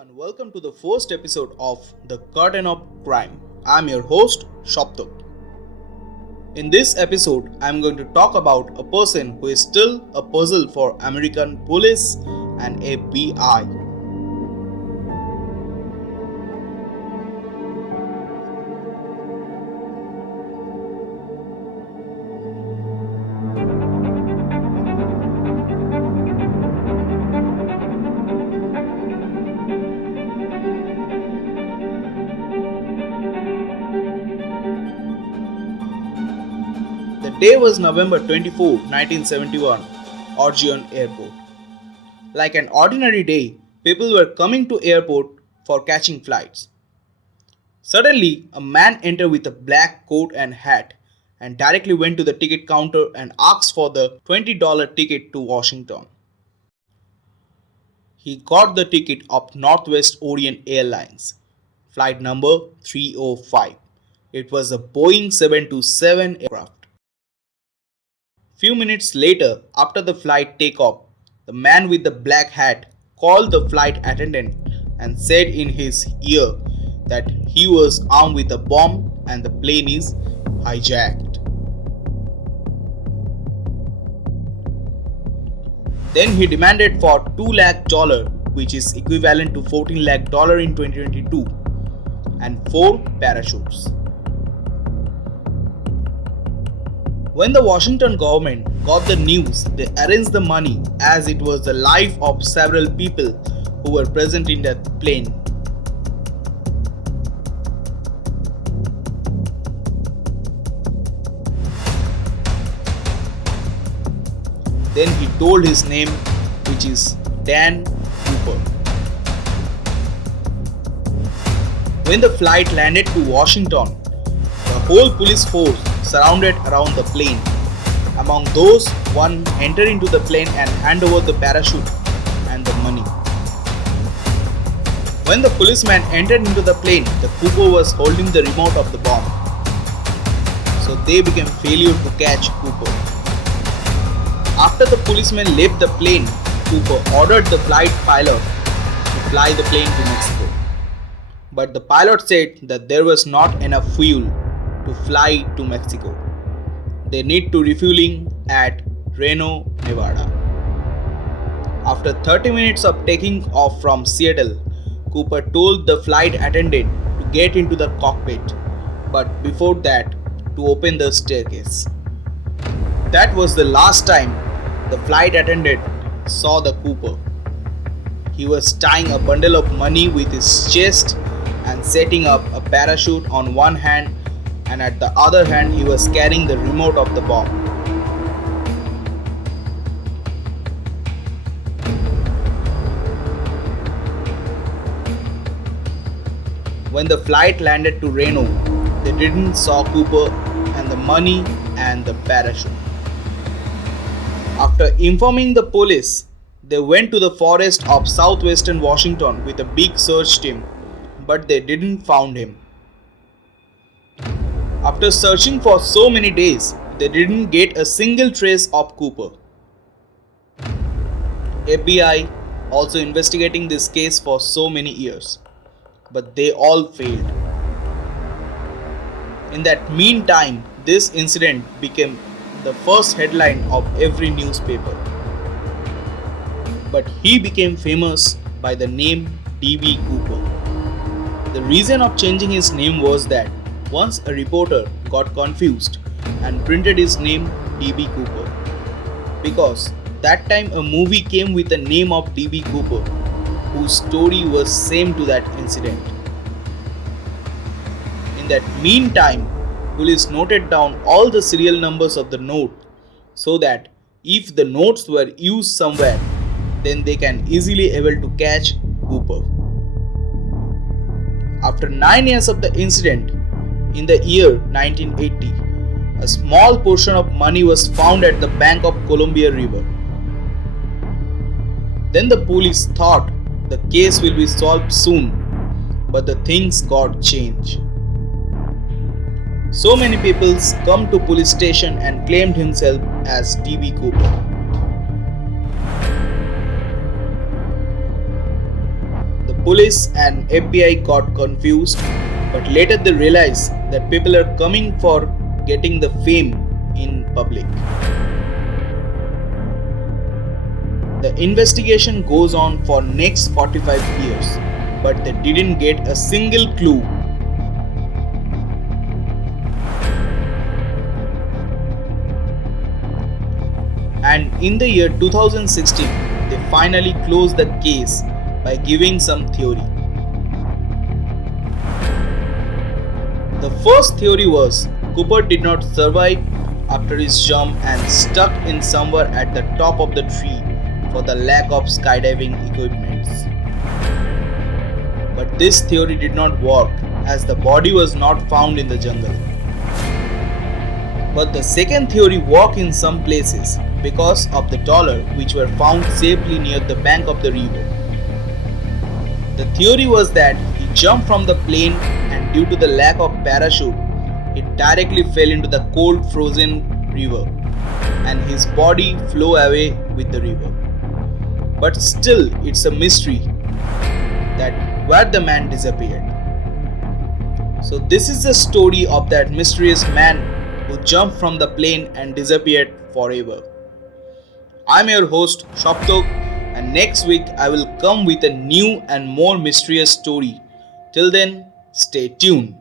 and welcome to the first episode of The Curtain of Crime. I'm your host, Saptak. In this episode, I'm going to talk about a person who is still a puzzle for American police and FBI. The day was November 24, 1971, Oregon Airport. Like an ordinary day, people were coming to airport for catching flights. Suddenly, a man entered with a black coat and hat and directly went to the ticket counter and asked for the $20 ticket to Washington. He got the ticket of Northwest Orient Airlines, flight number 305. It was a Boeing 727 aircraft. Few minutes later, after the flight takeoff, the man with the black hat called the flight attendant and said in his ear that he was armed with a bomb and the plane is hijacked. Then he demanded for $2 lakh, which is equivalent to $14 lakh in 2022, and 4 parachutes. When the Washington government got the news, they arranged the money as it was the life of several people who were present in that plane. Then he told his name, which is Dan Cooper. When the flight landed to Washington, the whole police force surrounded around the plane. Among those, one entered into the plane and hand over the parachute and the money. When the policeman entered into the plane, the Cooper was holding the remote of the bomb. So they became failure to catch Cooper. After the policeman left the plane, Cooper ordered the flight pilot to fly the plane to Mexico. But the pilot said that there was not enough fuel to fly to Mexico. They need to refueling at Reno, Nevada. After 30 minutes of taking off from Seattle, Cooper told the flight attendant to get into the cockpit, but before that, to open the staircase. That was the last time the flight attendant saw the Cooper. He was tying a bundle of money with his chest and setting up a parachute on one hand, and at the other hand he was carrying the remote of the bomb. When the flight landed to Reno, they didn't saw Cooper and the money and the parachute. After informing the police, they went to the forest of southwestern Washington with a big search team, but they didn't find him. After searching for so many days, they didn't get a single trace of Cooper. FBI also investigating this case for so many years, but they all failed. In that meantime, this incident became the first headline of every newspaper. But he became famous by the name D.B. Cooper. The reason of changing his name was that once a reporter got confused and printed his name D.B. Cooper, because that time a movie came with the name of D.B. Cooper, whose story was same to that incident. In that meantime, police noted down all the serial numbers of the note so that if the notes were used somewhere, then they can easily able to catch Cooper. After 9 years of the incident, in the year 1980, a small portion of money was found at the bank of Columbia River. Then the police thought the case will be solved soon, but the things got changed. So many people come to police station and claimed himself as D.B. Cooper. The police and FBI got confused, but later they realized that people are coming for getting the fame in public. The investigation goes on for next 45 years, but they didn't get a single clue. And in the year 2016, they finally closed the case by giving some theory. The first theory was Cooper did not survive after his jump and stuck in somewhere at the top of the tree for the lack of skydiving equipment. But this theory did not work as the body was not found in the jungle. But the second theory worked in some places because of the dollar which were found safely near the bank of the river. The theory was that he jumped from the plane and due to the lack of parachute, he directly fell into the cold frozen river and his body flew away with the river. But still it's a mystery that where the man disappeared. So this is the story of that mysterious man who jumped from the plane and disappeared forever. I'm your host Saptak, and next week I will come with a new and more mysterious story. Till then, stay tuned.